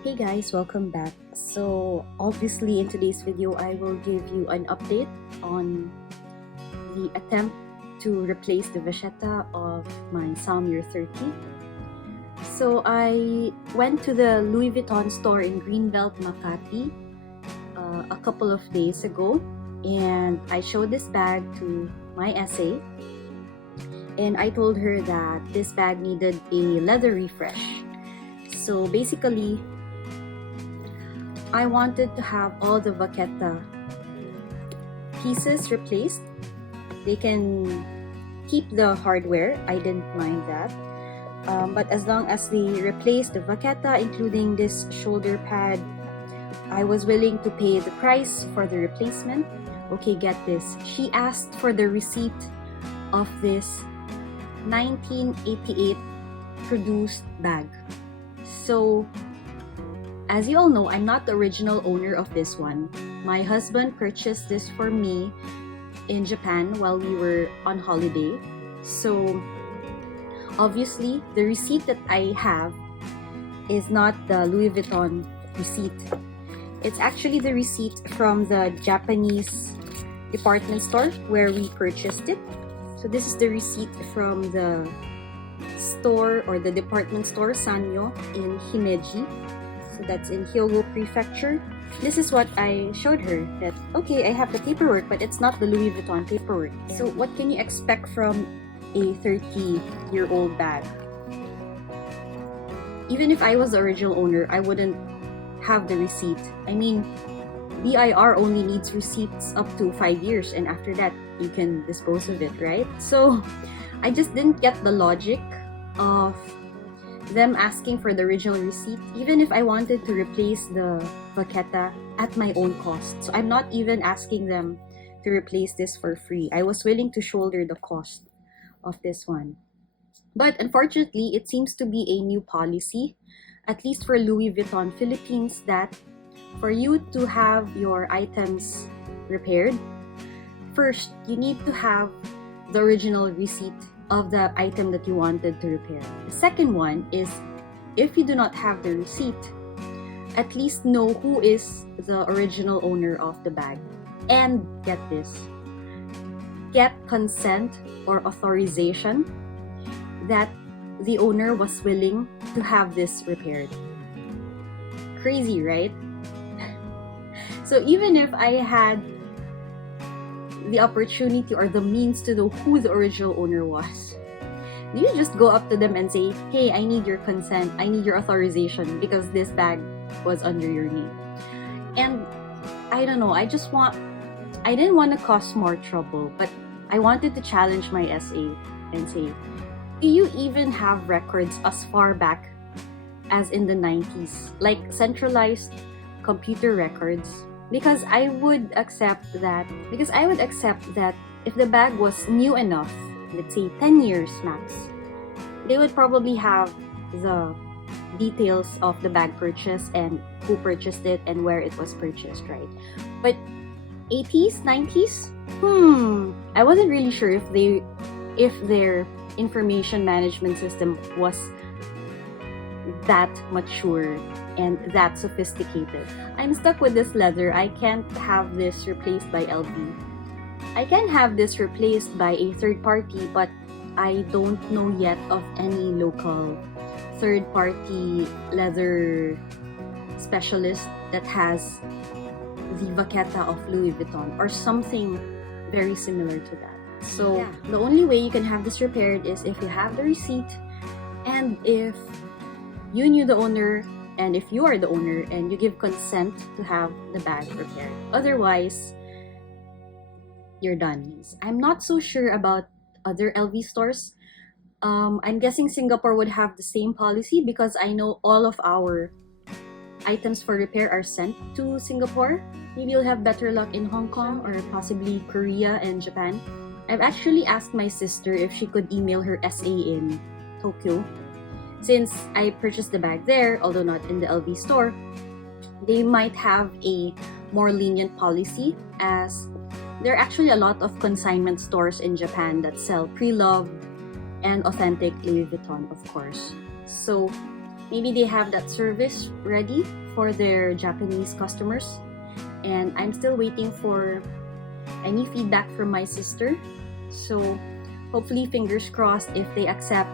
Hey guys, welcome back. So obviously in today's video, I will give you an update on the attempt to replace the vachetta of my Samir 30. So I went to the Louis Vuitton store in Greenbelt, Makati a couple of days ago, and I showed this bag to my SA, and I told her that this bag needed a leather refresh. So basically, I wanted to have all the vachetta pieces replaced. They can keep the hardware, I didn't mind that. But as long as they replace the vachetta, including this shoulder pad, I was willing to pay the price for the replacement. Okay, get this. She asked for the receipt of this 1988 produced bag. So, as you all know, I'm not the original owner of this one. My husband purchased this for me in Japan while we were on holiday. So, obviously, the receipt that I have is not the Louis Vuitton receipt. It's actually the receipt from the Japanese department store where we purchased it. So this is the receipt from the store or the department store Sanyo in Himeji. So that's in Hyogo Prefecture. This is what I showed her, that okay, I have the paperwork, but it's not the Louis Vuitton paperwork. So what can you expect from a 30-year-old bag? Even if I was the original owner, I wouldn't have the receipt. I mean, BIR only needs receipts up to 5 years, and after that, you can dispose of it, right? So I just didn't get the logic of them asking for the original receipt, even if I wanted to replace the vachetta at my own cost. So I'm not even asking them to replace this for free. I was willing to shoulder the cost of this one. But unfortunately, it seems to be a new policy, at least for Louis Vuitton Philippines, that for you to have your items repaired, first, you need to have the original receipt of the item that you wanted to repair. The second one is, if you do not have the receipt, at least know who is the original owner of the bag. And get this, get consent or authorization that the owner was willing to have this repaired. Crazy, right? So even if I had the opportunity or the means to know who the original owner was, do you just go up to them and say, hey, I need your consent, I need your authorization because this bag was under your name? And I don't know, I didn't want to cause more trouble, but I wanted to challenge my SA and say, do you even have records as far back as in the 90s, like centralized computer records? Because I would accept that if the bag was new enough, let's say 10 years max, they would probably have the details of the bag purchase and who purchased it and where it was purchased, right? But 80s, 90s? I wasn't really sure if their information management system was that mature and that sophisticated. I'm stuck with this leather. I can't have this replaced by LV. I can have this replaced by a third party, but I don't know yet of any local third party leather specialist that has the vachetta of Louis Vuitton or something very similar to that. So yeah, the only way you can have this repaired is if you have the receipt and if you knew the owner and if you are the owner and you give consent to have the bag repaired. Otherwise, you're done. I'm not so sure about other LV stores. I'm guessing Singapore would have the same policy because I know all of our items for repair are sent to Singapore. Maybe you'll have better luck in Hong Kong or possibly Korea and Japan. I've actually asked my sister if she could email her SA in Tokyo. Since I purchased the bag there, although not in the LV store, they might have a more lenient policy, as there are actually a lot of consignment stores in Japan that sell pre-loved and authentic Louis Vuitton, of course. So maybe they have that service ready for their Japanese customers. And I'm still waiting for any feedback from my sister. So hopefully, fingers crossed, if they accept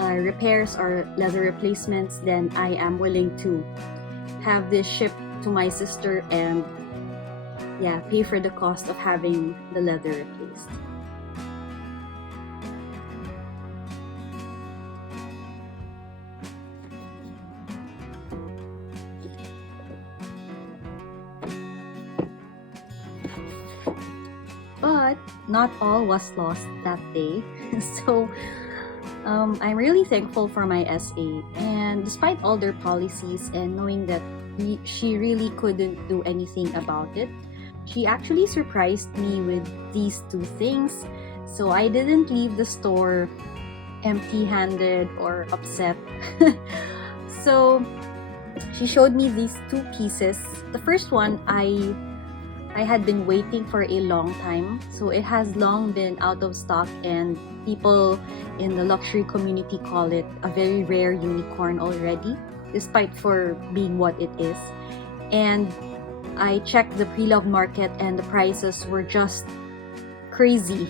repairs or leather replacements, then I am willing to have this shipped to my sister and yeah, pay for the cost of having the leather replaced. But not all was lost that day. So I'm really thankful for my SA, and despite all their policies and knowing that she really couldn't do anything about it, she actually surprised me with these two things. So I didn't leave the store empty-handed or upset. So she showed me these two pieces. The first one I had been waiting for a long time. So it has long been out of stock, and people in the luxury community call it a very rare unicorn already, despite for being what it is. And I checked the pre-loved market and the prices were just crazy.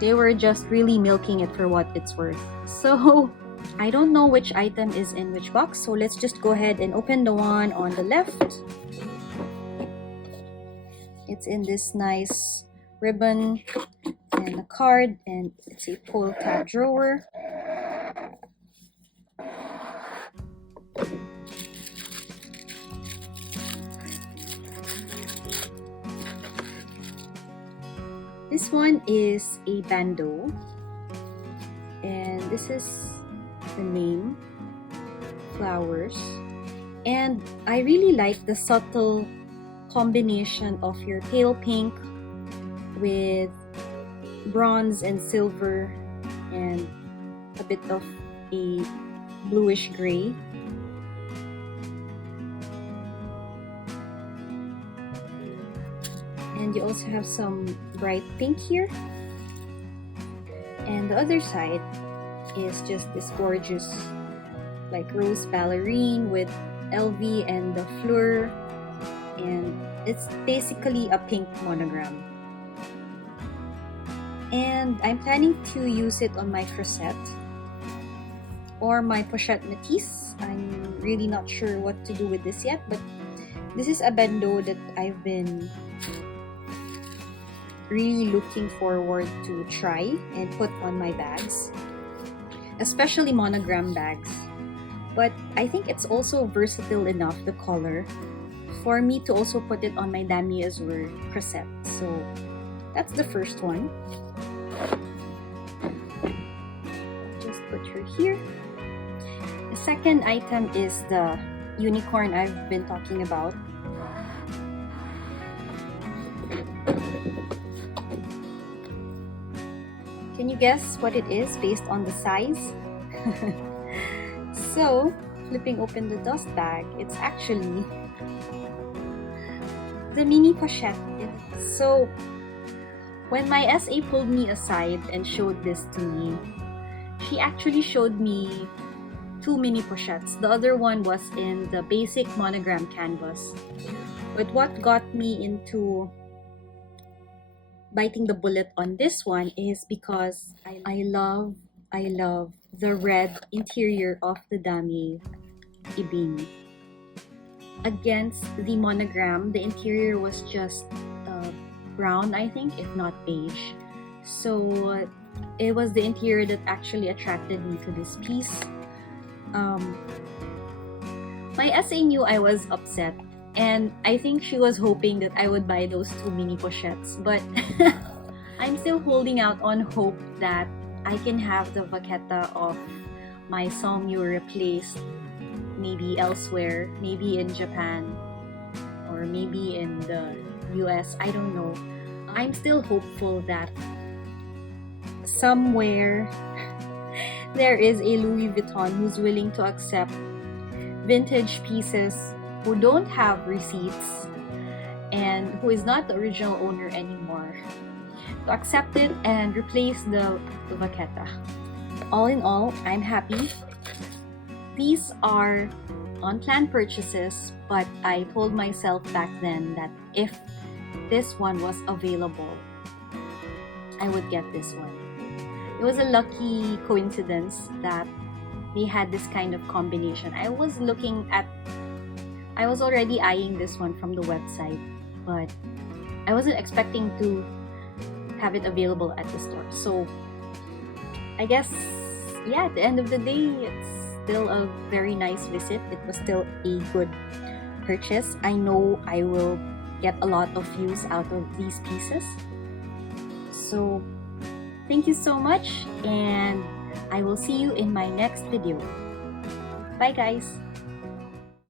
They were just really milking it for what it's worth. So I don't know which item is in which box, so let's just go ahead and open the one on the left. It's in this nice ribbon and a card, and it's a pull tab drawer. This one is a bandeau, and this is the name, flowers. And I really like the subtle combination of your pale pink with bronze and silver and a bit of a bluish gray. And you also have some bright pink here. And the other side is just this gorgeous like rose ballerine with LV and the fleur, and it's basically a pink monogram. And I'm planning to use it on my crochet or my pochette métisse. I'm really not sure what to do with this yet, but this is a bandeau that I've been really looking forward to try and put on my bags, especially monogram bags. But I think it's also versatile enough, the color, for me to also put it on my damier azur crochet. So that's the first one. Just put her here. The second item is the unicorn I've been talking about. Can you guess what it is based on the size? So, flipping open the dust bag, it's actually the mini pochette. So, when my SA pulled me aside and showed this to me, she actually showed me two mini pochettes. The other one was in the basic monogram canvas. But what got me into biting the bullet on this one is because I love the red interior of the damier ibini. Against the monogram, the interior was just brown, I think, if not beige. So it was the interior that actually attracted me to this piece. My SA knew I was upset, and I think she was hoping that I would buy those two mini pochettes, but I'm still holding out on hope that I can have the vaqueta of my Somyu replaced maybe elsewhere, maybe in Japan or maybe in the US, I don't know. I'm still hopeful that somewhere there is a Louis Vuitton who's willing to accept vintage pieces who don't have receipts and who is not the original owner anymore, to accept it and replace the vaqueta. All in all, I'm happy. these are unplanned purchases, but I told myself back then that if this one was available, I would get this one. It was a lucky coincidence that they had this kind of combination. I was already eyeing this one from the website, but I wasn't expecting to have it available at the store. So I guess, yeah, at the end of the day, it's still a very nice visit. It was still a good purchase. I know I will get a lot of use out of these pieces. So thank you so much, and I will see you in my next video. Bye guys!